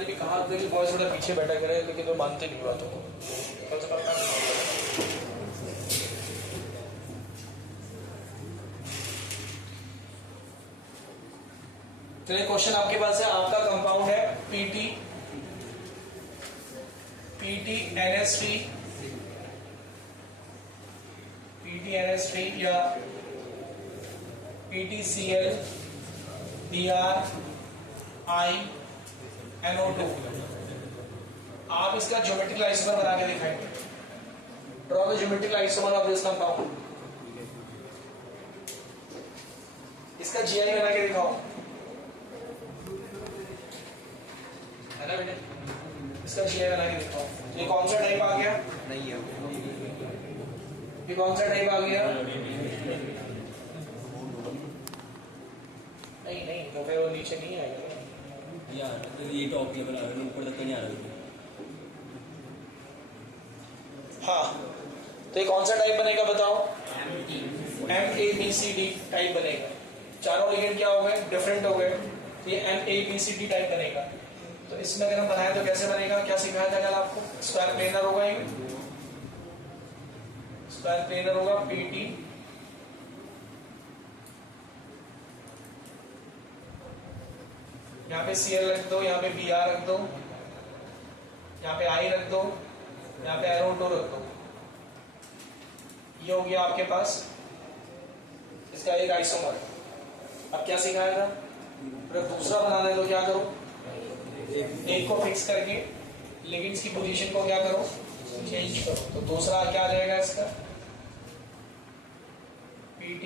मैंने भी कहा था कि बॉयज थोड़ा पीछे बैठा करे, लेकिन वो मानते नहीं बातों को। कल से पक्का चलिए, क्वेश्चन आपके पास है। आपका कंपाउंड है PTNS3 या PTCl BrINO2। आप इसका ज्योमेट्रिकल आइसोमर बना के दिखाएंगे। Draw the geometrical isomer of this compound. इसका जीआई बना के दिखाओ, है ना बेटे? इसका जीआई बना के दिखाओ। ये कौन सा टाइप आ गया? नहीं है। ये कौन सा टाइप आ गया? नहीं, तो फिर वो नीचे नहीं आएगा यार। तो ये टॉप लेवल आ रहा है, ऊपर तक तो नहीं आ रहा। हाँ, तो ये कौन सा टाइप बनेगा बताओ? MABCD टाइप बनेगा। चारों लिगेंड क्या हो गए? डिफरेंट हो गए। तो ये MABCD टाइप बनेगा। तो इसमें अगर हम बनाए तो कैसे बनेगा? क्या सिखाया था कल आपको? स्क्वायर प्लेनर होगा, ये स्क्वायर प्लेनर होगा PT, यहाँ पे Cl रख दो, यहाँ पे Br रख दो, यहाँ पे I रख दो, यहाँ पे NO2 रख दो। ये हो गया आपके पास इसका एक आइसोमर। अब क्या सिखाया था? अगर दूसरा बनाना है तो क्या करो? एक को फिक्स करके लिगेंड्स की पोजीशन को क्या करो? चेंज करो। तो दूसरा क्या आ जाएगा इसका? PT,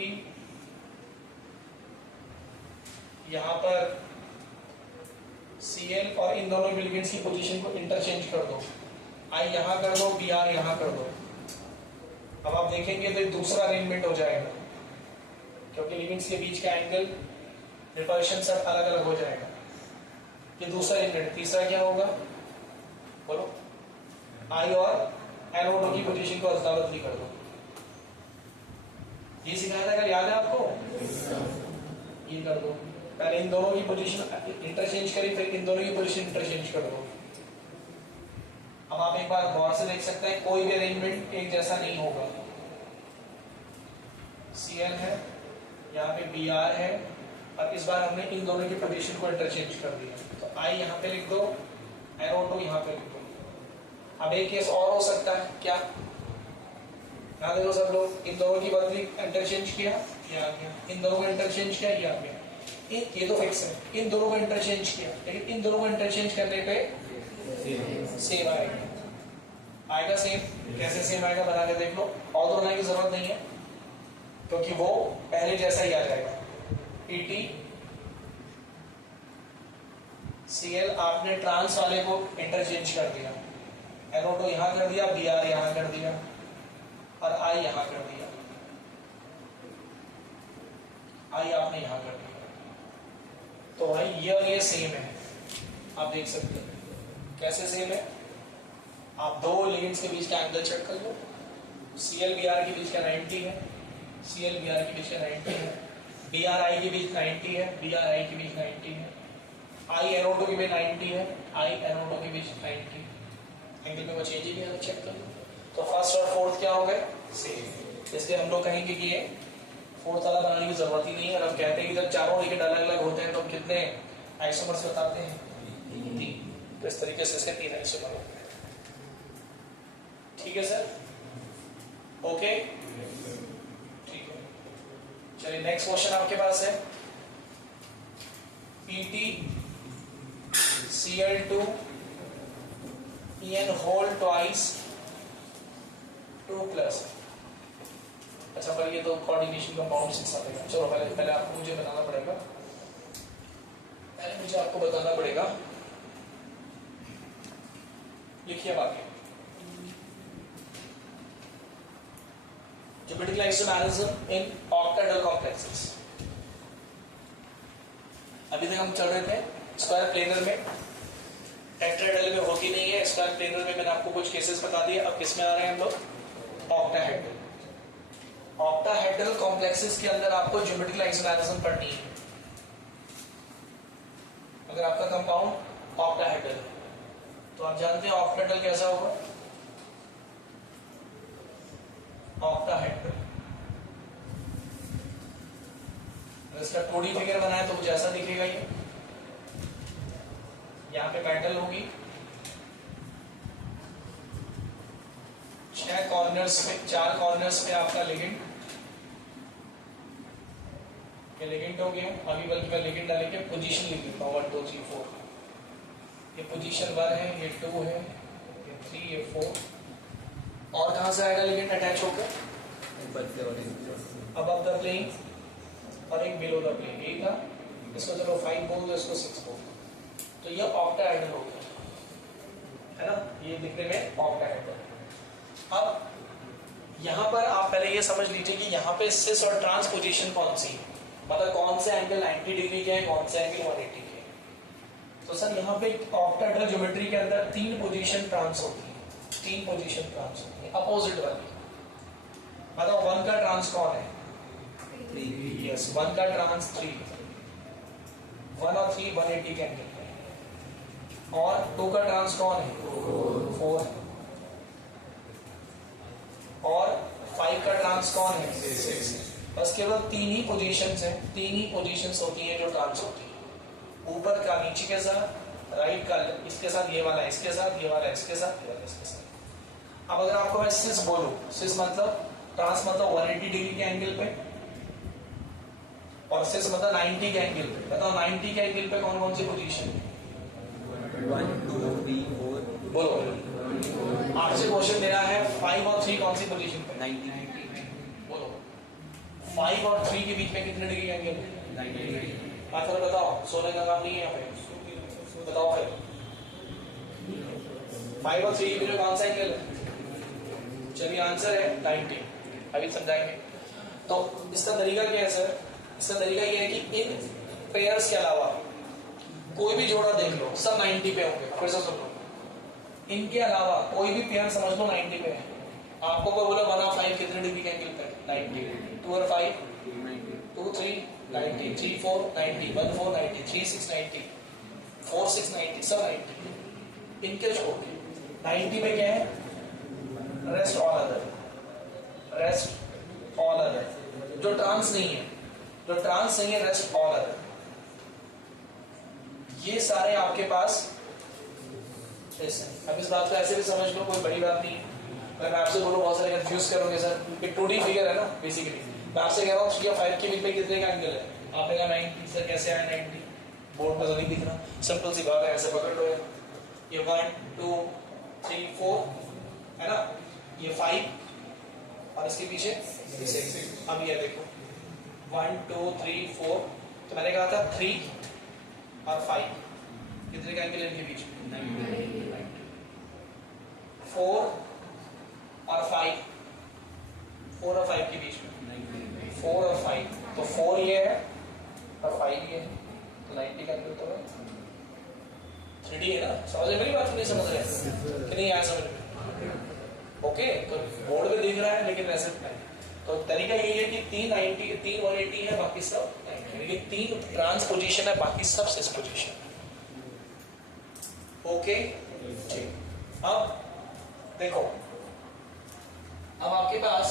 यहां पर Cl, और इन दोनों लिगेंड्स की पोजीशन को इंटरचेंज कर दो। I यहां कर दो, Br यहां कर दो। अब आप देखेंगे तो दूसरा अरेंजमेंट हो जाएगा, क्योंकि लिगेंड्स के बीच का एंगल रिपल्शन सब अलग अलग हो जाएगा। ये दूसरा अरेंजमेंट। तीसरा क्या होगा बोलो? I और NO2 की पोजीशन को अदला बदली कर दो। ये सिखाया था कल, याद है आपको? ये कर दो। पहले इन दोनों की पोजीशन इंटरचेंज करें, फिर इन दोनों की पोजीशन इंटरचेंज कर दो। अब आप एक बार गौर से देख सकते हैं, कोई भी अरेंजमेंट एक जैसा नहीं होगा। Cl है, यहाँ पे Br है, और इस बार हमने इन दोनों की पोजीशन को इंटरचेंज कर दिया। तो I यहाँ पे लिख दो, NO2 यहाँ पे लिख दो। अब एक केस और हो सकता है, क्या? यहाँ देखो सब लोग, इन दोनों की बदली इंटरचेंज किया, ये आ गया। इन दोनों को इंटरचेंज किया, ये आ गया। ये तो फिक्स है। इन दोनों को इंटरचेंज किया, लेकिन इन दोनों को इंटरचेंज करने पे सेम आएगा सेम। कैसे सेम आएगा बना के देख लो। और तो बनाने की जरूरत नहीं है, क्योंकि वो पहले जैसा ही आ जाएगा। PT Cl, आपने ट्रांस वाले को इंटरचेंज कर दिया। NO2 यहां कर दिया, Br यहां कर दिया, और I यहां कर दिया। I आपने यहां कर दिया। तो भाई ये और ये सेम है। आप देख सकते हैं कैसे सेम है। आप दो लिगेंड्स के बीच का एंगल चेक कर लो। Cl Br के बीच का 90 है, Cl Br के बीच का 90 है, Br I के बीच 90 है, Br I के बीच 90 है, I NO2 के बीच 90 है, I NO2 के बीच 90। एंगल में वो चेंज ही नहीं है, चेक कर लो। तो फर्स्ट और फोर्थ क्या हो गए? सेम। इसलिए हम लोग कहेंगे कि ये फोर्थ वाला बनाने की जरूरत ही नहीं है। और हम कहते हैं कि जब चारों लिगेंड अलग अलग होते हैं तो हम कितने आइसोमर्स बताते हैं? 3। तो इस तरीके से इसके 3 आइसोमर होते हैं। ठीक है सर? ओके, ठीक है। चलिए नेक्स्ट क्वेश्चन आपके पास है। PtCl2 En whole twice 2+। अच्छा, पर ये तो कोऑर्डिनेशन कंपाउंड से समझेगा। चलो पहले आपको मुझे बताना पड़ेगा। लिखिए बाकी। Geometrical isomerism in octahedral complexes. अभी तक हम चल रहे थे स्क्वायर प्लेनर में, टेट्राहेड्रल में होती नहीं है। स्क्वायर प्लेनर में मैंने आपको कुछ केसेस बता दिए। अब किस में आ रहे हैं हम लोग? ऑक्टाहेड्रल। ऑक्टाहेड्रल कॉम्प्लेक्सेस के अंदर आपको ज्योमेट्रिकल आइसोमेरिज्म पढ़नी है। अगर आपका कंपाउंड ऑक्टाहेड्रल। तो आप जानते हैं ऑक्टाहेड्रल कैसा होगा? ऑक्टाहेड्रल इसका 2D फिगर बनाए तो कुछ ऐसा दिखेगा। ये यहाँ पे मेटल होगी, 4 कॉर्नर्स पे आपका लिगेंड, ये लिगेंड हो गया। अभी बल्कि मैं लिगेंड डालेंगे, पोजीशन लिख देता हूँ 1 2 3 4। ये पोजीशन 1 है, ये 2 है, ये 3, ये 4। और कहाँ से आएगा लिगेंड अटैच होकर? अब द प्लेन और एक बिलो द प्लेन। यही था। इसको चलो 5 बोल दो, इसको 6 बोल दो। तो ये ऑक्टाहेड्रल हो गया, है ना? ये दिखने में ऑक्टाहेड्रल। अब यहाँ पर आप पहले ये समझ लीजिए कि यहाँ पे सिस और ट्रांस पोजीशन कौन सी है, मतलब कौन से एंगल 90 डिग्री के हैं, कौन से एंगल 180 के हैं। तो सर यहाँ पे ऑक्टाहेड्रल ज्योमेट्री के अंदर 3 पोजीशन ट्रांस होती है, 3 पोजीशन ट्रांस होती है अपोजिट वाली। बताओ 1 का ट्रांस कौन है? यस, 1 का ट्रांस 3, 1 और 3 180 के एंगल पे, और 2 का ट्रांस कौन है? 4, और 5 का ट्रांस कौन है? 6। बस केवल 3 ही पोजीशंस हैं, 3 ही पोजीशंस होती हैं जो ट्रांस होती है। ऊपर का नीचे के साथ, राइट का इसके साथ, ये वाला इसके साथ, ये वाला इसके साथ, ये वाला इसके साथ। अब अगर आपको मैं सिस बोलूं, सिस मतलब ट्रांस मतलब 180 डिग्री के एंगल पे, और सिस मतलब 90 के एंगल पे। बताओ 90 के एंगल पे कौन कौन सी पोजीशन है? 1 2 3 4। बोलो, आपसे क्वेश्चन दे रहा है 5 और 3 कौन सी पोजीशन पे? 90। बोलो 5 और 3 के बीच में कितने डिग्री का एंगल है? 90। आंसर बताओ, सोने का काम नहीं है यहाँ पे, बताओ फिर 5 और 3 के बीच में कौन सा एंगल है? चलिए आंसर है 90। अभी समझाएंगे। तो इसका तरीका क्या है सर? इसका तरीका यह है कि इन पेयर्स के अलावा कोई भी जोड़ा देख लो, सब 90 पे होंगे। फिर से सुन लो, इनके अलावा कोई भी पेयर समझ लो 90 पे है। आपको कोई बोला 1 और 5 कितने डिग्री का एंगल पे? 90। 2 और 5 2 3 90, 3 4 90, 1 4 90, 3 6 90, 4 6 90, सब 90। इनके छोड़ के 90 में क्या है? Rest all other, rest all other. जो ट्रांस नहीं है, जो ट्रांस नहीं है, रेस्ट ऑल अदर। ये सारे आपके पास ऐसे। अब इस बात को ऐसे भी समझ लो, कोई बड़ी बात नहीं है। अगर मैं आपसे बोलूं, बहुत सारे कंफ्यूज करोगे सर, एक 2D फिगर है ना बेसिकली। मैं आपसे कह रहा हूँ 3 और 5 के बीच में कितने का एंगल है? आपने कहा 90। सर कैसे आया 90? बोर्ड पर तो नहीं दिख रहा। सिंपल सी बात है, ऐसे पकड़ लो। ये 1 2 3 4 है ना, ये 5 और इसके पीछे 6। अब ये देखो 1 2 3 4। तो मैंने कहा था 3 और 5 कितने का एंगल इनके बीच में? 4 और 5, 4 और 5 के बीच में 4 और 5। तो 4 ये है और 5 ये है, तो 90 का एंगल तो है। 3D है ना? समझ में मेरी बात? नहीं समझ रहे कि नहीं आया समझ में? ओके, तो बोर्ड में दिख रहा है लेकिन वैसे नहीं। तो तरीका यही है कि 3 90, 3 180 है, बाकी सब 90, लेकिन 3 ट्रांस पोजीशन है, बाकी सब सिस पोजीशन। ओके जी। अब देखो, अब आपके पास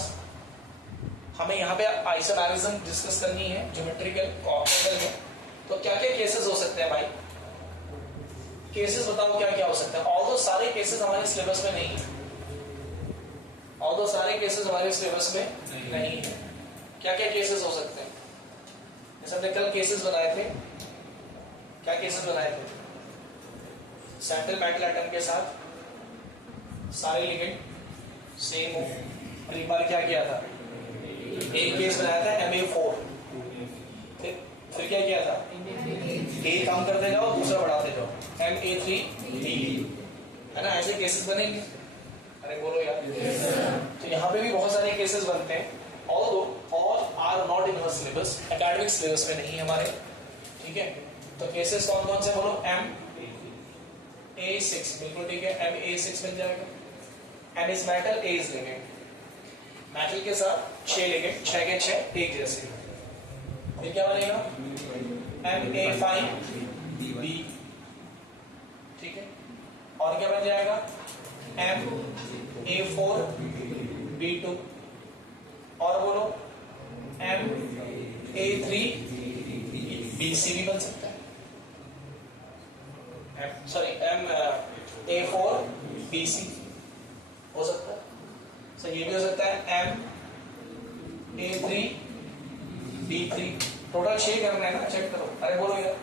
हमें यहाँ पे आइसोमेरिज्म डिस्कस करनी है ज्योमेट्रिकल ऑक्टाहेड्रल में। तो क्या क्या केसेस हो सकते हैं भाई? केसेस बताओ क्या क्या हो सकता है। ऑल्दो सारे केसेस हमारे सिलेबस में नहीं है, ऑल्दो सारे केसेस हमारे सिलेबस में नहीं है। क्या क्या केसेस हो सकते हैं? जैसे हमने कल केसेस बनाए थे। क्या केसेस बनाए थे? सैंपल मेटल एटम के साथ सारे लिगेंड सेम हो। और एक बार क्या किया था? एक केस बनाया था Ma4। फिर क्या किया था? A कम करते जाओ, दूसरा बढ़ाते जाओ, Ma3B, है ना? ऐसे केसेस बनेंगे। अरे बोलो यार। तो यहाँ पे भी बहुत सारे केसेस बनते हैं। All are not in our syllabus, academic syllabus में नहीं है हमारे, ठीक है? तो केसेस कौन कौन से बोलो? Ma6, बिल्कुल ठीक है, Ma6 मिल जाएगा। M is metal, A is ligand. Metal के साथ 6 लिगेंड, 6 के 6 एक जैसे। फिर क्या बनेगा? Ma5B, ठीक है, और क्या बन जाएगा MA4B2, और बोलो MA3BC भी बन सकता है, सॉरी MA4BC हो सकता है, सो ये भी हो सकता है MA3B3। टोटल 6 करना है ना, चेक करो, अरे बोलो यार,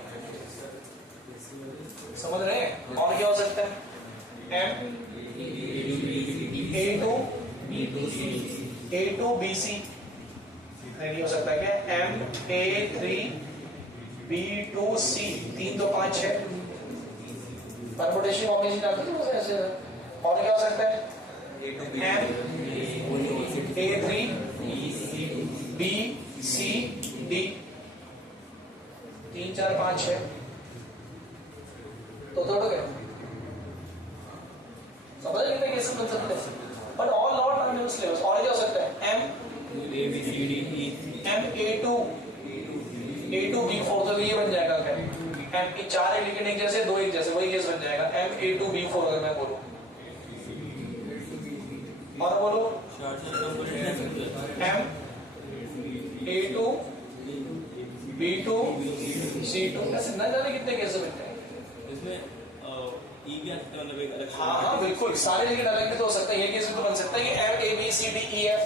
समझ रहे हैं? और क्या हो सकता है MA2BC, नहीं हो सकता क्या MA3B2C, 3 2 5 6 परमुटेशन कॉम्बिनेशन आती है ऐसे। और क्या हो सकता है MA3BCD, 3 4 5 6, तो तोड़ो क्या, समझ रहे हैं कैसे बन सकते हैं, but all not under syllabus. और क्या हो सकता है MA2B4, तो ये बन जाएगा क्या, M के 4 एलिमेंट एक जैसे, 2 एक जैसे, वही केस बन जाएगा MA2B4 अगर मैं बोलूं। और बोलो MA2B2C2, ऐसे न जाने कितने केस बनते हैं इसमें ई भी आ सकता है, मतलब एक अलग। हाँ बिल्कुल, सारे लेकिन अलग भी तो हो सकता है, ये केस भी तो बन सकता है कि MABCDEF।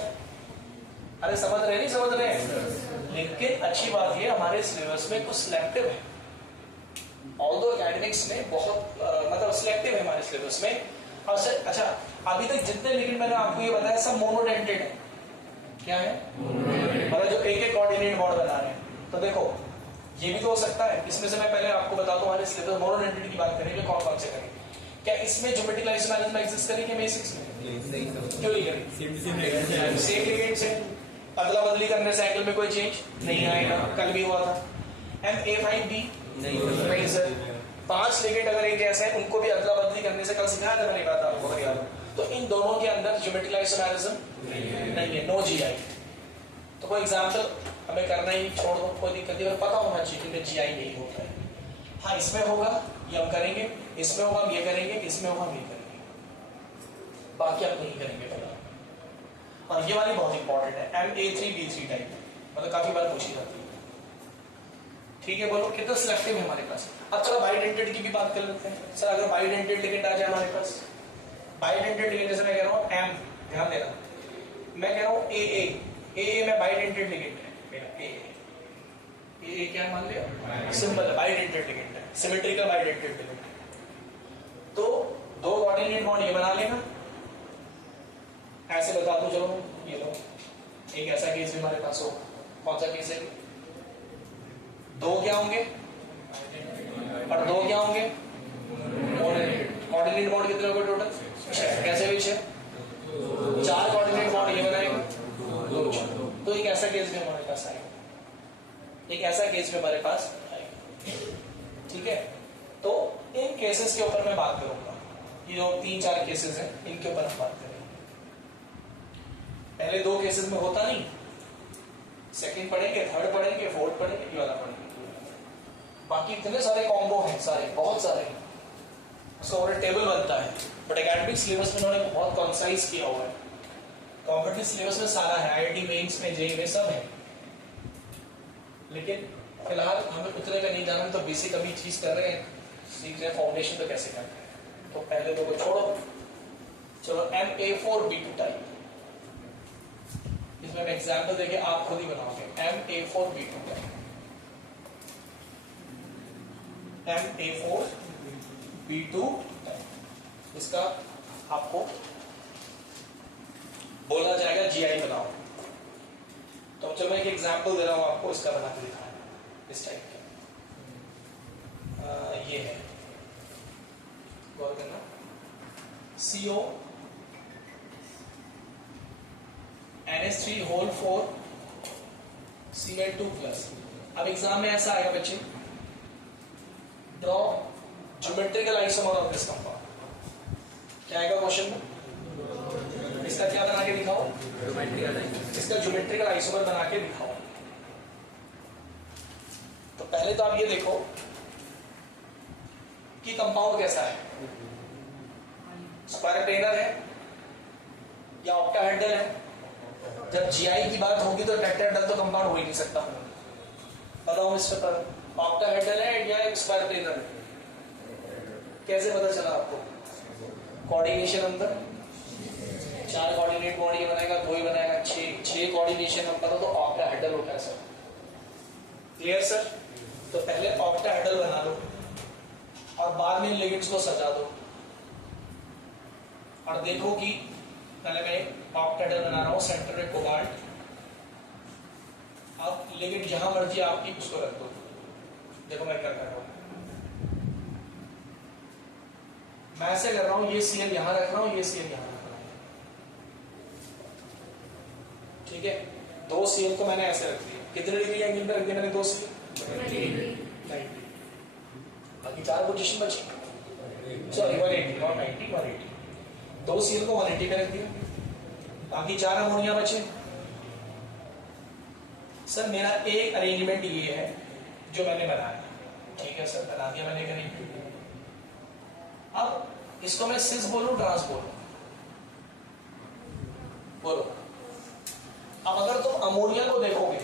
अरे समझ रहे नहीं समझ रहे हैं? लेकिन अच्छी बात ये हमारे सिलेबस में कुछ सिलेक्टिव है, ऑल्दो एकेडमिक्स में बहुत मतलब सिलेक्टिव है हमारे सिलेबस में। और अच्छा, अभी तक जितने लेकिन मैंने आपको ये बताया सब मोनोडेंटेड है। क्या है? मतलब जो एक एक कोऑर्डिनेट बॉर्ड बना रहे हैं। तो देखो ये भी तो हो सकता है, इसमें से मैं पहले आपको बता दूं, हमारे सिलेबस मोनोडेंटेड की बात करेंगे, कौन कौन से करेंगे। क्या इसमें ज्योमेट्रिकल आइसोमेरिज्म एग्जिस्ट करेंगे बेसिक्स में? क्यों नहीं करेंगे? सेम लिगेंड से अदला बदली करने से एंगल में कोई चेंज नहीं आएगा, कल भी हुआ था। MA5B नहीं सर, 5 लिगेंड अगर एक जैसे हैं उनको भी अदला बदली करने से कल सिखाया था मैंने, बात आपको बता। तो इन दोनों के अंदर ज्योमेट्रिकल आइसोमेरिज्म नहीं है, नो GI। तो कोई एग्जांपल हमें करना ही छोड़ दो, कोई दिक्कत नहीं, पता होना चाहिए कि GI नहीं होता है। हाँ इसमें होगा ये हम करेंगे, इसमें होगा हम ये करेंगे, इसमें होगा हम ये करेंगे, बाकी हम नहीं करेंगे पहला। और ये वाली बहुत इंपॉर्टेंट है, MA3B3 टाइप, मतलब काफी बार पूछी जाती है। ठीक है, बोलो कितना सिलेक्टिव है हमारे पास। अब चलो बाइडेंटेड की भी बात कर लेते हैं। सर अगर बाइडेंटेड लिगेंड आ जाए हमारे पास, बाइडेंटेड लिगेंड जैसे मैं कह रहा हूँ M, ध्यान देना, मैं कह रहा हूँ AA में बाइडेंटेड लिगेंड है मेरा AA क्या मान लिया, सिंपल है, बाइडेंटेड लिगेंड है, सिमेट्रिकल बाइडेंटेड लिगेंड। तो 2 कोऑर्डिनेट बॉन्ड ये बना लेना, ऐसे बता दूं, चलो ये लो, एक ऐसा केस भी हमारे पास हो, कौन सा केस है, 2 क्या होंगे और 2 क्या होंगे, कोऑर्डिनेट बॉन्ड कितने होंगे टोटल, 6, कैसे भी 6, 4 कोऑर्डिनेट बॉन्ड ये बनाएगा, 2 6। तो एक ऐसा केस भी हमारे पास आएगा, एक ऐसा केस भी हमारे पास आएगा। ठीक है, तो इन केसेस के ऊपर मैं बात करूंगा, ये जो 3-4 केसेस हैं इनके ऊपर हम बात करेंगे। पहले 2 केसेस में होता नहीं, सेकंड पढ़ेंगे, थर्ड पढ़ेंगे, फोर्थ पढ़ेंगे, ये वाला पढ़ेंगे। बाकी इतने सारे कॉम्बो हैं, सारे बहुत सारे, उसका और टेबल बनता है, बट एकेडमिक सिलेबस में उन्होंने बहुत कंसाइज किया हुआ है। कॉम्पिटिटिव सिलेबस में सारा है, IIT मेंस में, JEE में सब है, लेकिन फिलहाल हमें उतने का नहीं जाना, तो बेसिक अभी चीज कर रहे हैं, सीख रहे हैं फाउंडेशन तो कैसे करते हैं। तो पहले 2 को छोड़ो, चलो MA4B2 टाइप, इसमें मैं एग्जाम्पल देके आप खुद ही बनाओगे। MA4B2 टाइप, MA4B2 टाइप, इसका आपको बोला जाएगा GI बनाओ। तो चलो मैं एक एग्जाम्पल दे रहा हूं आपको, इसका बना के दिखाना इस टाइप का। ये है, गौर करना, CO NH3 Cl2+। अब एग्जाम में ऐसा आएगा बच्चे, draw geometrical isomer of this compound. क्या आएगा क्वेश्चन में, इसका क्या बना के दिखाओ, इसका ज्योमेट्रिकल आइसोमर बना के दिखाओ। तो पहले तो आप ये देखो कि कंपाउंड कैसा है, स्क्वायर प्लेनर है या ऑक्टाहेड्रल है। जब जीआई की बात होगी तो टेट्राहेड्रल तो कंपाउंड हो ही नहीं सकता। बताओ मिस्टर पर, ऑक्टाहेड्रल है या एक स्क्वायर प्लेनर है? कैसे पता चला आपको? कोऑर्डिनेशन अंदर 4 कोऑर्डिनेट बॉडी बनाएगा, 2 ही बनाएगा, 6 कोऑर्डिनेशन हम करो तो ऑक्टाहेड्रल होता है सर। Clear sir? तो पहले ऑक्टाहेड्रल बना लो और बाद में लिगेंड्स को सजा दो और देखो कि पहले मैं ऑक्टाहेड्रल बना रहा हूं, सेंटर में कोबाल्ट। अब लिगेंड जहां मर्जी आपकी उसको रख दो। देखो मैं क्या कर रहा हूं, मैं ऐसे कर रहा हूं, ये सीएल यहां रख रहा हूं, ये सीएल यहां रख रहा हूं, ठीक है। 2 सीएल को मैंने ऐसे रख दिया। कितने डिग्री एंगल पे रख दिया मैंने 2 सीएल? 90। बाकी 4 पोजीशन बची, सॉरी 180, नॉट 90, 180। 2 सीएल को 180 पे रख दिया, बाकी 4 अमोनिया बचे। सर मेरा एक अरेंजमेंट ये है जो मैंने बनाया, ठीक है सर, बना दिया मैंने एक अरेंजमेंट। अब इसको मैं सिस बोलूं, ट्रांस बोलूं? बोलो। अब अगर तुम अमोनिया को देखोगे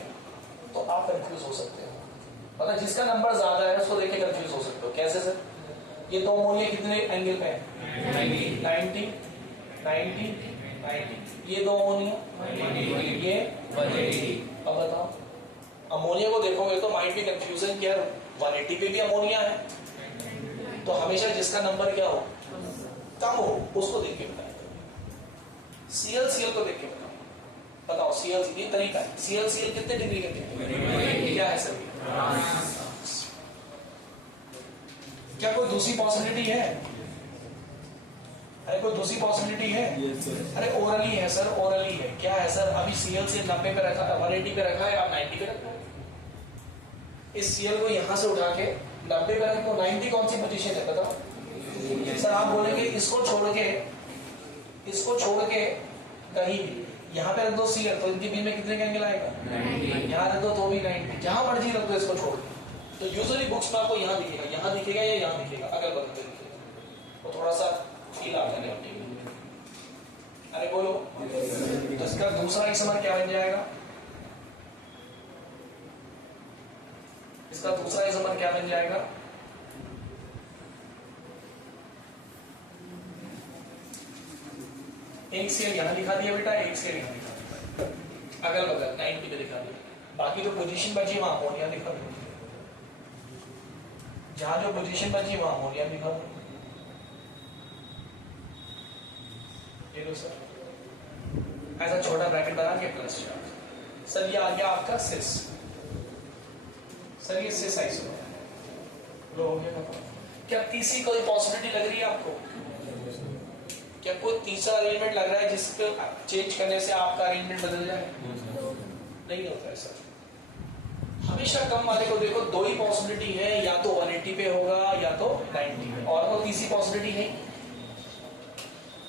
तो आप कंफ्यूज हो सकते हो, मतलब जिसका नंबर ज्यादा है उसको देख के कंफ्यूज हो सकते हो। कैसे सर? ये 2 अमोनिया कितने एंगल पे है? 90, 90, 90। ये 2 अमोनिया, ये 180। अब बताओ, अमोनिया को देखोगे तो माइंड भी कंफ्यूजन क्या, 180 पे भी अमोनिया है, तो हमेशा जिसका नंबर क्या हो, कम हो, उसको देख के बताएं। सीएल को देख के बताओ। बताओ सीएल, ये तरीका है। सीएल कितने डिग्री के क्या है सर? क्या कोई दूसरी पॉसिबिलिटी है? अरे कोई दूसरी पॉसिबिलिटी है? अरे ओरली है सर, ओरली है। क्या है सर? अभी सीएल से 90 पे रखा है, 180 पे रखा है, आप 90 पे रखो। इस सीएल को यहां से उठा के 90 पे रखो। 90 कौन सी पोजीशन है बताओ सर? आप बोलेंगे इसको छोड़ के कहीं भी यहां पे रख दो सीएल, तो इनके बीच में कितने का एंगल आएगा? 90। यहां रख दो तो भी 90, जहां मर्जी रख दो इसको छोड़ के। तो यूजुअली बुक्स में आपको यहां दिखेगा या यहां दिखेगा, अगल बगल पे दिखेगा, तो थोड़ा सा फील आता है अपने। अरे बोलो, तो इसका दूसरा आइसोमर क्या बन जाएगा? इसका दूसरा आइसोमर क्या बन जाएगा? एक सेल यहां दिखा दिया बेटा, एक सेल यहां दिखा दिया, अगल बगल 90 पे दिखा दिया। बाकी जो पोजीशन बची वहां अमोनिया दिखा दो, जहां जो पोजीशन बची वहां अमोनिया दिखा दो। ये लो सर, ऐसा छोटा ब्रैकेट बना के प्लस चार्ज। सर ये आ गया आपका सिस। सर ये सिस आइसोमर लो हो गया। क्या तीसरी कोई पॉसिबिलिटी लग रही है आपको? क्या कोई तीसरा अरेंजमेंट लग रहा है जिसको चेंज करने से आपका अरेंजमेंट बदल जाए? नहीं होता है सर। हमेशा कम वाले को देखो, 2 ही पॉसिबिलिटी है, या तो 180 पे होगा या तो 90 पे, और कोई तीसरी पॉसिबिलिटी नहीं।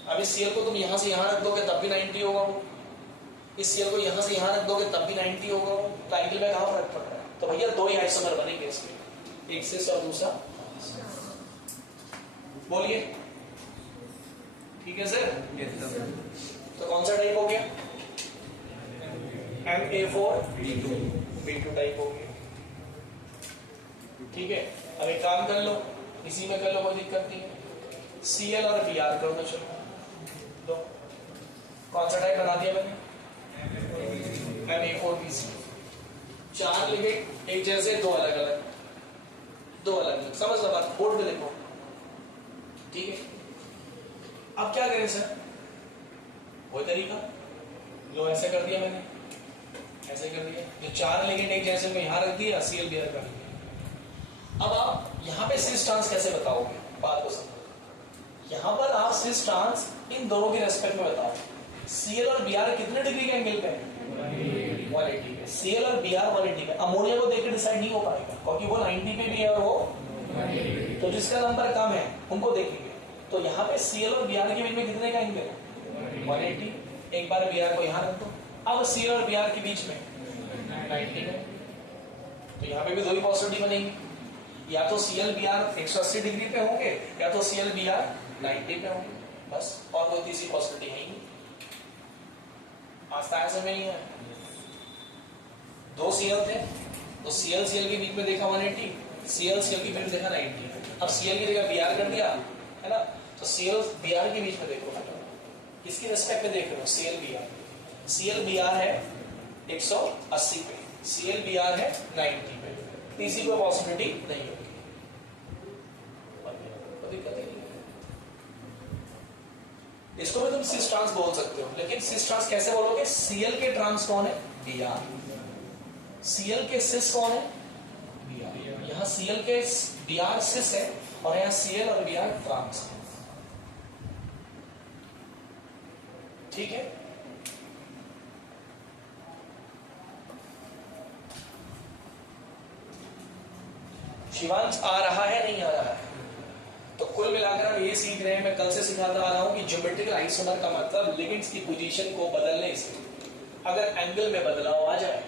अब इस सीएल को तुम यहां से यहां रख दोगे तब भी 90 होगा वो, इस सीएल को यहां से यहां रख दोगे तब भी 90 होगा वो, तो एंगल में कहां फर्क पड़ रहा है? तो भैया 2 ही आइसोमर बनेंगे इसमें, एक सिस और दूसरा। बोलिए ठीक है सर? तो कौन सा टाइप हो गया? MA4B2 टाइप हो गया, ठीक है। अब एक काम कर लो, इसी में कर लो, कोई दिक्कत नहीं है। Cl और Br कर दो, चलो लो। कौन सा टाइप बना दिया मैंने? MA4BC। 4 लिगेंड एक जैसे, 2 अलग अलग, समझ लो बात, बोर्ड में देखो, ठीक है। अब क्या करें सर? वही तरीका लो, ऐसे कर दिया मैंने, ऐसे कर दिया। जो 4 लिगेंड एक जैसे में यहां रख दिया, Cl Br कर दिया। अब आप यहां पे सिस ट्रांस कैसे बताओगे? बात को समझो, यहां पर आप सिस ट्रांस इन दोनों के रेस्पेक्ट में बताओ। Cl और Br कितने डिग्री के एंगल पे है? 180 पे। Cl और Br 180 पे। अमोनिया को देख के डिसाइड नहीं हो पाएगा क्योंकि वो 90 पे भी है और वो, तो जिसका नंबर कम है उनको देखेंगे। तो यहाँ पे Cl और Br के बीच में कितने का एंगल है? 180। एक बार Br को यहाँ रख दो। अब Cl और Br के बीच में 90 है, तो यहाँ पे भी 2 ही पॉसिबिलिटी बनेगी। या तो CLBr 180 डिग्री पे होंगे या तो CLBr 90 पे होंगे, बस। और कोई तीसरी पॉसिबिलिटी है ही नहीं। आज ऐसे में ही है, दो Cl थे तो Cl के बीच में देखा 180, Cl के बीच में देखा 90। अब Cl की जगह Br कर दिया है ना, तो Cl Br के बीच में देखो, किसकी रिस्पेक्ट में देख रहे हो? CLBr है 180 पे, CLBr है 90 पे, तीसरी कोई पॉसिबिलिटी नहीं होगी, कोई दिक्कत नहीं। इसको भी तुम सिस ट्रांस बोल सकते हो, लेकिन सिस ट्रांस कैसे बोलोगे? Cl के ट्रांस कौन है? Br। Cl के सिस कौन है? Br। यहाँ Cl के Br सिस है और यहाँ Cl और Br ट्रांस है, ठीक है। शिवांश आ रहा है नहीं आ रहा है? तो कुल मिलाकर हम ये सीख रहे हैं, मैं कल से सिखाता आ रहा हूं कि ज्योमेट्रिकल आइसोमर का मतलब लिगेंड्स की पोजीशन को बदलने से अगर एंगल में बदलाव आ जाए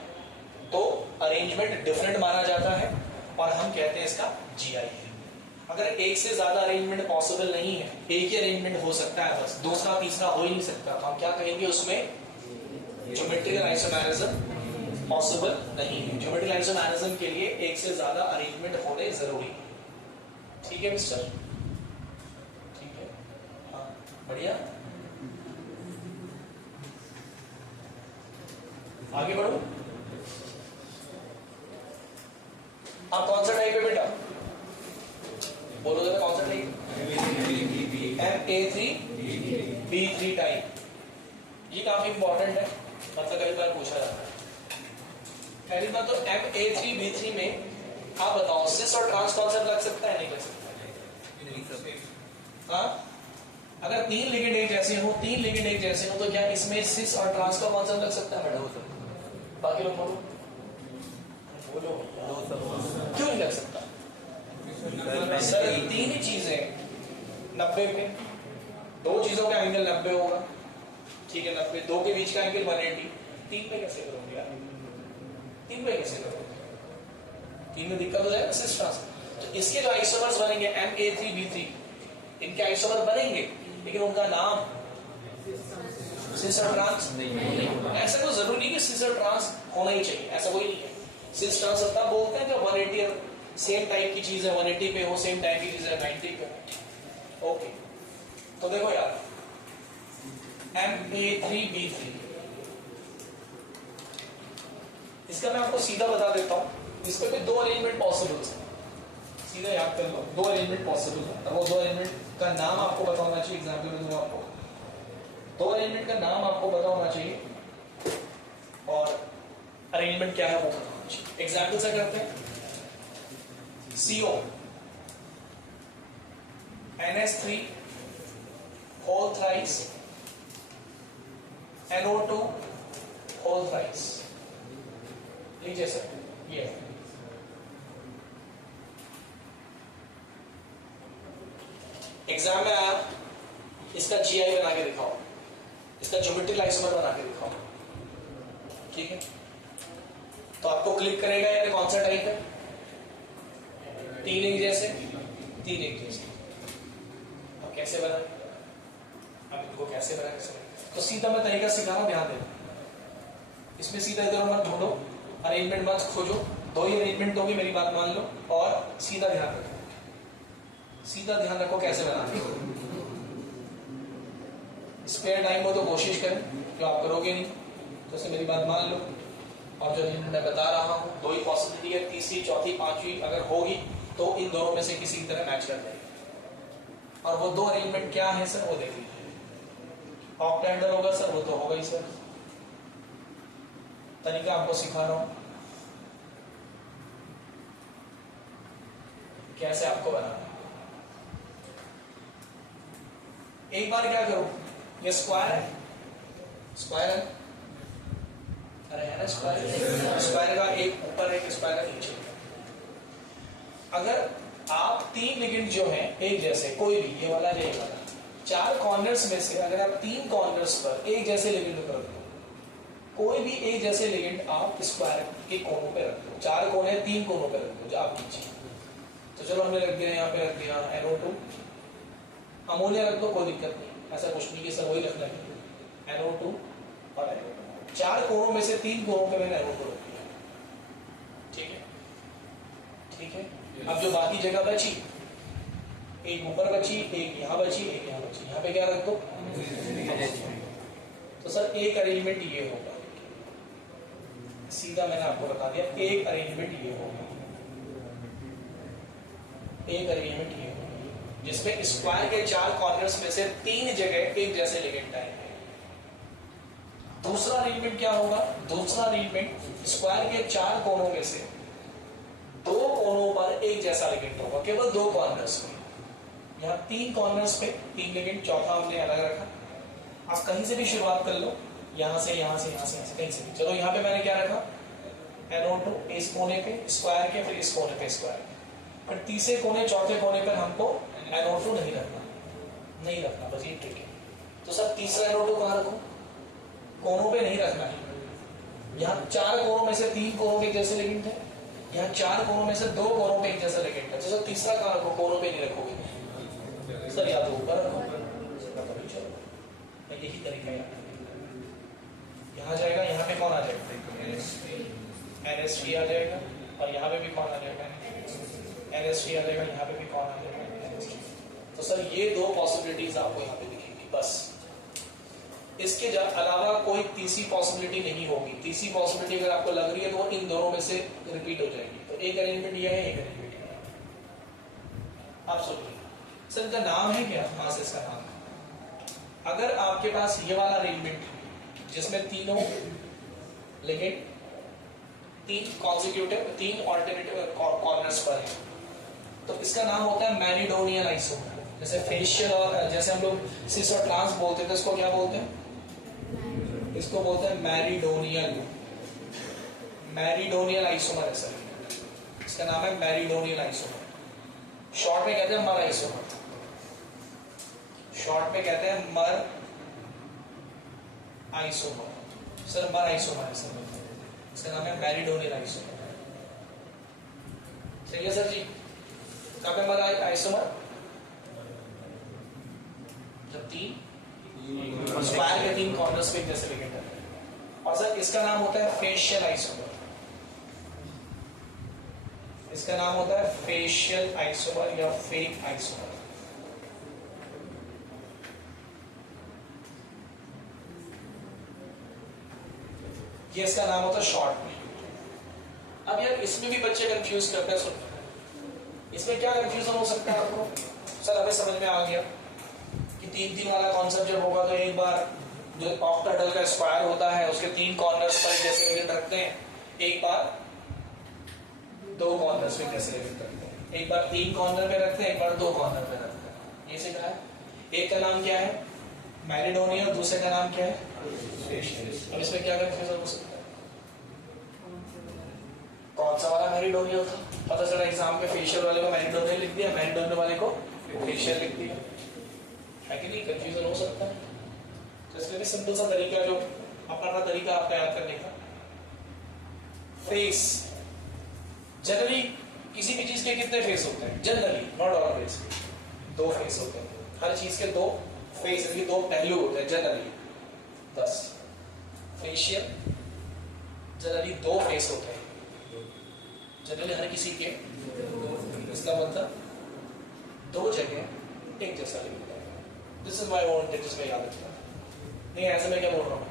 तो अरेंजमेंट डिफरेंट माना जाता है और हम कहते हैं इसका GI है। अगर एक से ज्यादा अरेंजमेंट पॉसिबल नहीं है, एक ही अरेंजमेंट हो सकता है बस, दूसरा तीसरा हो ही नहीं सकता, तो हम क्या कहेंगे उसमें? ज्योमेट्रिकल आइसोमेरिज्म पॉसिबल नहीं है। ज्योमेट्रिकल आइसोमेरिज्म के लिए एक से ज्यादा अरेंजमेंट होने जरूरी है, ठीक है मिस्टर? ठीक है, हाँ बढ़िया, आगे बढ़ो। आप कौन सा टाइप है बेटा? बोलो जरा, कौन सा टाइप? MA3B3 type. ये काफी इंपॉर्टेंट है, मतलब कई बार पूछा जाता है। पहली बात तो MA3B3 में आप बताओ सिस और ट्रांस कॉन्सेप्ट लग सकता है नहीं लग सकता? हाँ, अगर तीन लिगेंड एक जैसे हो, तीन लिगेंड एक जैसे हो, तो क्या इसमें सिस और ट्रांस का कॉन्सेप्ट लग सकता है मैडम? बाकी लोग बोलो, बोलो क्यों नहीं लग सकता? सर तीन ही चीजें 90 पे, दो चीजों का एंगल 90 होगा, ठीक है 90, दो के बीच का एंगल 180, तीन पे कैसे करोगे यार? तीन पे कैसे करोगे? तीन में दिक्कत हो जाएगा सिस ट्रांस। तो इसके जो आइसोमर्स बनेंगे MA3B3, इनके आइसोमर बनेंगे लेकिन उनका नाम सिस और ट्रांस नहीं। ऐसा कोई जरूरी नहीं कि सिस और ट्रांस होना ही चाहिए, ऐसा कोई नहीं है। सिस ट्रांस तब बोलते हैं जब 180 सेम टाइप की चीज है 180 पे हो, सेम टाइप की चीज है 90 पे हो। ओके, तो देखो यार MA3B3, इसका मैं आपको सीधा बता देता हूं, इस पे भी दो अरेंजमेंट पॉसिबल है, सीधा याद कर लो, दो अरेंजमेंट पॉसिबल है और वो दो अरेंजमेंट का नाम आपको पता होना चाहिए। एग्जाम्पल में दूंगा आपको, दो अरेंजमेंट का नाम आपको पता होना चाहिए और अरेंजमेंट क्या है वो पता होना चाहिए। एग्जाम्पल से करते हैं, CO NH3 whole thrice NO2 whole thrice, लीजिए सर ये एग्जाम में आया, इसका GI बना के दिखाओ, इसका ज्योमेट्रिकल आइसोमर बना के दिखाओ, ठीक है? तो आपको क्लिक करेगा यार कौन सा टाइप है, तीन एक जैसे, तीन एक जैसे। अब कैसे बना, अब इनको कैसे बना, तो सीधा मैं तरीका सिखा रहा हूं, ध्यान देना। इसमें सीधा इधर मत ढूंढो, अरेंजमेंट मत खोजो, दो ही अरेंजमेंट होगी, मेरी बात मान लो और सीधा ध्यान रखो, सीधा ध्यान रखो कैसे बनाना। स्पेयर टाइम हो तो कोशिश करें, जो आप करोगे नहीं तो उससे मेरी बात मान लो। और जो मैं बता रहा हूं दो ही पॉसिबिलिटी है, तीसरी चौथी पांचवी अगर होगी तो इन दोनों में से किसी की तरह मैच कर जाएगी। और वो दो अरेंजमेंट क्या है सर, वो देख लीजिए। ऑक्टेंडर होगा सर, वो तो होगा ही सर, तरीका आपको सिखा रहा हूं कैसे आपको बनाना। एक बार क्या करो, ये स्क्वायर है, स्क्वायर है, अरे है ना स्क्वायर, स्क्वायर का एक ऊपर एक स्क्वायर का नीचे। अगर आप तीन लिगेंड जो हैं एक जैसे, कोई भी ये वाला ये वाला, चार कॉर्नर्स में से अगर आप तीन कॉर्नर्स पर एक जैसे लिगेंड कर दो, कोई भी एक जैसे लिगेंड आप स्क्वायर के कोनों पे रख दो, चार कोने तीन कोनों पे रख दो, जो आप नीचे तो चलो हमने रख दिया, यहाँ पे रख दिया NO2, अमोनिया रख दो, कोई दिक्कत नहीं, ऐसा कुछ नहीं कि सर वही रखना है, NO2 और NO2, 4 कोणों में से 3 कोणों पे मैंने NO2 रख दिया, ठीक है, ठीक है। अब जो बाकी जगह बची, एक ऊपर बची, एक यहाँ बची, एक यहाँ बची, यहाँ पे क्या रख दो, तो सर एक अरेंजमेंट ये होगा, सीधा मैंने आपको बता दिया, एक अरेंजमेंट ये होगा, एक अरेंजमेंट ये होगा जिसमें स्क्वायर के 4 कॉर्नर्स में से 3 जगह एक जैसे लिगेंड आएंगे। दूसरा अरेंजमेंट क्या होगा, दूसरा अरेंजमेंट स्क्वायर के 4 कोनों में से 2 कोनों पर एक जैसा लिगेंड होगा, केवल 2 कॉर्नर्स पे, यहाँ 3 कॉर्नर्स पे 3 लिगेंड, चौथा हमने अलग रखा। आप कहीं से भी शुरुआत कर लो, यहां से यहां से यहां से यहां से कहीं से भी। चलो यहाँ पे मैंने क्या रखा, NO2 इस कोने पे स्क्वायर के, फिर इस कोने पे स्क्वायर के, फिर तीसरे कोने चौथे कोने पर हमको NO2 नहीं रखना, नहीं रखना, बस ये ट्रिक है। तो सर तीसरा NO2 कहाँ रखो, कोनों पे नहीं रखना है, यहाँ 4 कोनों में से 3 कोनों के जैसे लिगेंड है, यहाँ 4 कोनों में से 2 कोनों पे एक जैसा लिगेंड है, तो सर तीसरा कहाँ रखो, कोनों पे नहीं रखोगे सर, या तो ऊपर रखो, चलो यही तरीका है। यहाँ जाएगा, यहाँ पे कौन आ जाएगा, NH3 आ जाएगा, और यहाँ पे भी कौन आ जाएगा, NH3 आ जाएगा, यहाँ पे भी कौन आ जाएगा, NH3। तो सर ये 2 पॉसिबिलिटीज आपको यहाँ पे दिखेगी, बस इसके अलावा कोई तीसरी पॉसिबिलिटी नहीं होगी। तीसरी पॉसिबिलिटी अगर आपको लग रही है तो वो इन दोनों में से रिपीट हो जाएगी। तो एक अरेंजमेंट ये है, एक अरेंजमेंट ये है। आप सुनिए सर, इनका नाम है क्या, हाँ से इसका नाम है। अगर आपके पास ये वाला अरेंजमेंट जिसमें तीनों लिगेंड 3 कॉन्सिक्यूटिव 3 ऑल्टरनेटिव कॉर्नर्स पर है, तो इसका नाम होता है मैरिडोनियल आइसोमर। जैसे फेशियल और जैसे हम लोग सिस और ट्रांस बोलते थे, इसको क्या बोलते हैं, इसको बोलते हैं मैरिडोनियल, मैरिडोनियल आइसोमर है सर, इसका नाम है मैरिडोनियल आइसोमर। शॉर्ट में कहते हैं मर आइसोमर, शॉर्ट में कहते हैं मर आइसोमर, सर मर आइसोमर है सर, इसका नाम है मैरिडोनियल आइसोमर। सही है सर जी, कहाँ पे मर आइसोमर, जब 3 स्क्वायर के 3 कॉर्नर्स पे जैसे लिगेंड है। और सर इसका नाम होता है फेशियल आइसोमर, इसका नाम होता है फेशियल आइसोमर या फेक आइसोमर। ये इसका नाम होता है शॉर्ट में। अब यार इसमें भी बच्चे कंफ्यूज करते हैं, सुन इसमें क्या कंफ्यूजन हो सकता है आपको, सर हमें समझ में आ गया कि 3-3 वाला कॉन्सेप्ट जब होगा तो एक बार जो ऑक्टाहेड्रल का स्क्वायर होता है उसके 3 कॉर्नर्स पर जैसे लिगेंड रखते हैं, एक बार 2 कॉर्नर्स पे जैसे लिगेंड रखते हैं, एक बार 3 कॉर्नर पे रखते हैं, एक बार 2 कॉर्नर पे रखते हैं। ये सिखा है। एक का नाम क्या है मैरिडोनियल, दूसरे का नाम क्या है फेशियल। अब इसमें क्या कंफ्यूजन हो सकता है, कौन सा वाला मैरिडोनियल था, पता चला एग्जाम में फेशियल वाले को मैरिडोनियल लिख दिया, मैरिडोनियल वाले को फेशियल लिख दिया, है कि नहीं, कंफ्यूजन हो सकता है। तो इसलिए भी सिंपल सा तरीका जो अपना तरीका आपका याद करने का, फेस जनरली किसी भी चीज के कितने फेस होते हैं, जनरली नॉट ऑलवेज 2 फेस होते हैं, हर चीज के 2 फेस, 2 पहलू होते हैं जनरली। 10 फेशियल जनरली 2 फेस होते हैं, जनरली हर किसी के, इसका मतलब 2 जगह एक जैसा लिखता है। This is my own tip, इसमें याद रखना। नहीं ऐसे मैं क्या बोल रहा हूँ,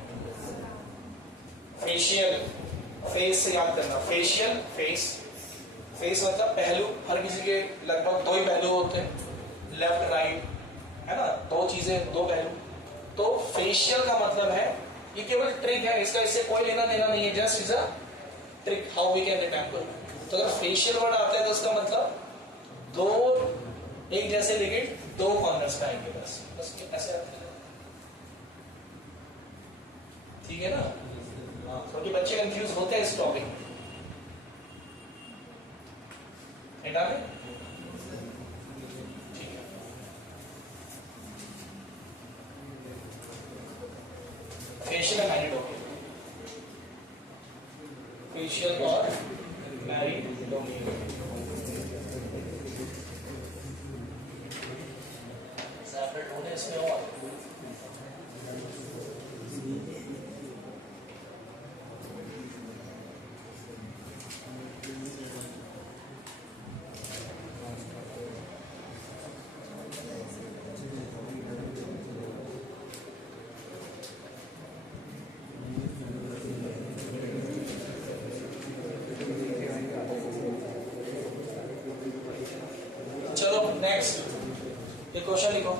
फेशियल फेस से याद करना, फेशियल फेस, फेस मतलब पहलू, हर किसी के लगभग 2 ही पहलू होते हैं, लेफ्ट राइट, है ना, 2 चीजें 2 पहलू। तो फेशियल का मतलब है, ये केवल ट्रिक है, इसका इससे कोई लेना देना नहीं है, just is a trick how we can remember. तो अगर फेशियल वर्ड आता है तो उसका मतलब 2 एक जैसे लिगेंड 2 कॉर्नर्स पे आएंगे, बस ऐसे आता है, ठीक है ना। क्योंकि बच्चे कंफ्यूज होते हैं इस टॉपिक में, ठीक है। फेशियल मैरिडोनियल, फेशियल और पेरिटोनियम। सेपरेट होने इसमें और चलो नेक्स्ट ये क्वेश्चन लिखो।